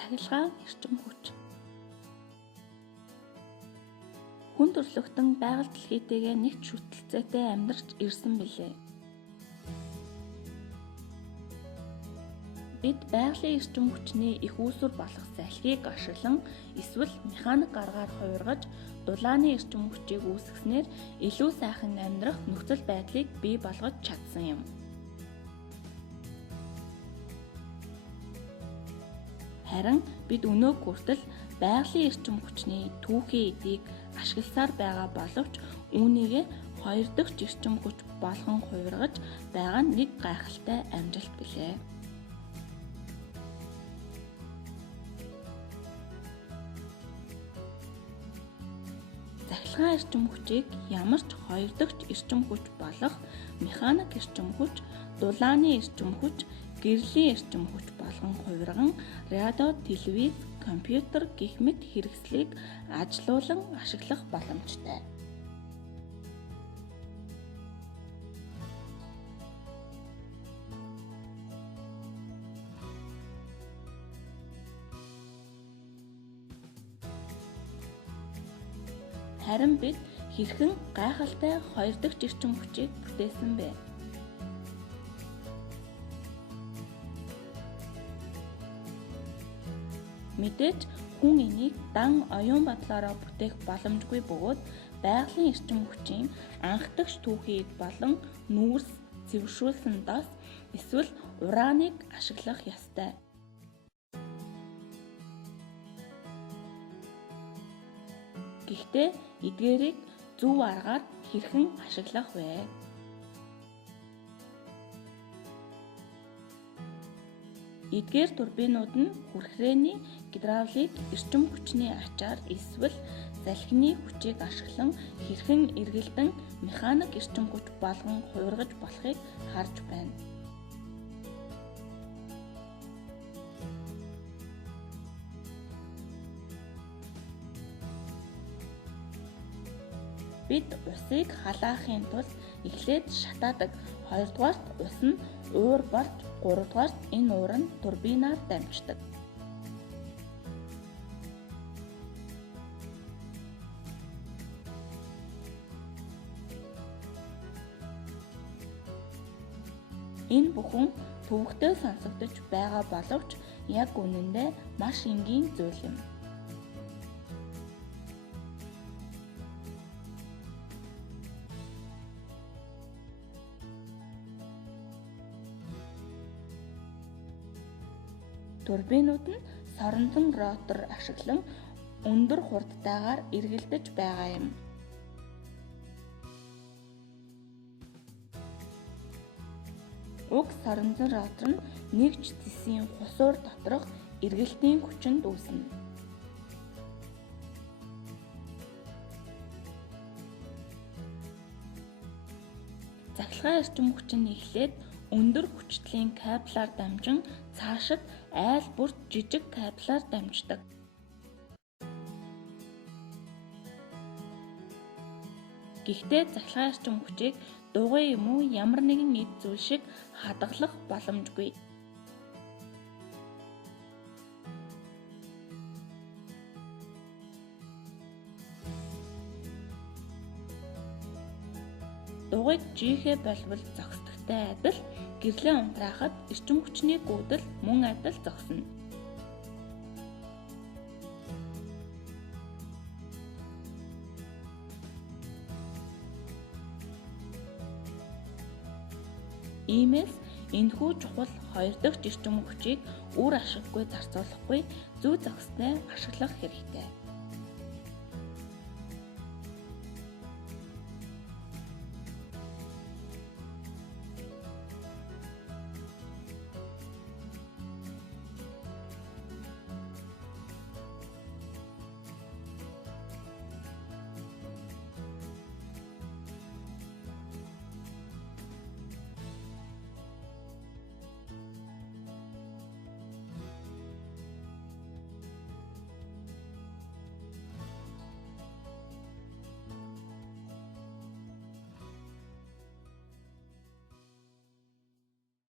цахилгаан эрчим хүч. Хүн төрөлхтөн байгаль дэлхийтэйгээ нэгт шүтэлцээтэй амьдарч ирсэн билээ. Бид байгалийн эрчим хүчний их үүсвэр болох салхийг ашиглан эсвэл механик аргаар хувиргаж дулааны эрчим хүчийг үүсгэснээр илүү сайхан амьдрах нөхцөл байдлыг бий болгож чадсан юм. Харин бид өнөө хүртэл байгалийн эрчим хүчний түүхий эдийг ашигласаар байгаа боловч үүнийгээ хоёр дахь эрчим хүч болгон хувиргаж байгаа нь нэг гайхалтай амжилт билээ. Цахилгаан эрчим хүчийг ямар ч хоёр дахь эрчим хүч болох механик эрчим хүч, дулааны эрчим хүч, гэрлийн эрчим хүч болгон хувирган радио, телевиз, компьютер гэх мэт хэрэгслийг ажилуулан ашиглах боломжтой. Харин бид хэрхэн гайхалтай хоёр дахь эрчим хүчийг бүтээсэн бэ? Мэдээж хүн энийг дан оюун бодлороо бүтээх боломжгүй бөгөөд байгалийн эрчим хүчийн анх дахь түүхийг болон нүүрс, зэвшүүлсэн дос эсвэл ураныг ашиглах ёстой. Гэхдээ эдгээрийг зөв аргаар хэрхэн ашиглах вэ? Эдгээр турбинууд нь хүрхрээний гидравлик эрчим хүчний ачаар эсвэл салхины хүчийг ашиглан хэрхэн эргэлдэн механик эрчим хүч болгон хувиргаж болохыг харж байна. Бид усыг халаахын тулд эхлээд шатаадаг. Хоёрдугаарт ус нь уур болж, гуравдугаарт энэ уур нь турбинаар дамждаг. Энэ бүхэн төвөгтэй сонсогдож байгаа боловч яг үнэндээ маш энгийн зүйл юм. Турбинууд нь соронзон ротор ашиглан өндөр хурдтайгаар эргэлдэж байгаа юм. Уг соронзон ротор нь нэгж зэсийн хусуур доторх эргэлтийн хүчинд үүснэ. Цахилгаан эрчим хүч нь эхлээд өндөр хүчтлийн кабелаар дамжин цаашид айл бүрт жижиг кабелаар дамждаг. Гэхдээ цахилгаан эрчим хүчийг дугуй юм уу ямар нэгэн эд зүйл шиг хадгалах боломжгүй. Дугуйг жийхэ болбол зогсдогтой адил гэрлээ унтраахад эрчим хүчний гүйдэл мөн адил зогсно. Иймээс энэхүү чухал хоёр дахь эрчим хүчийг үр ашиггүй зарцуулахгүй зөв зохистой ашиглах хэрэгтэй.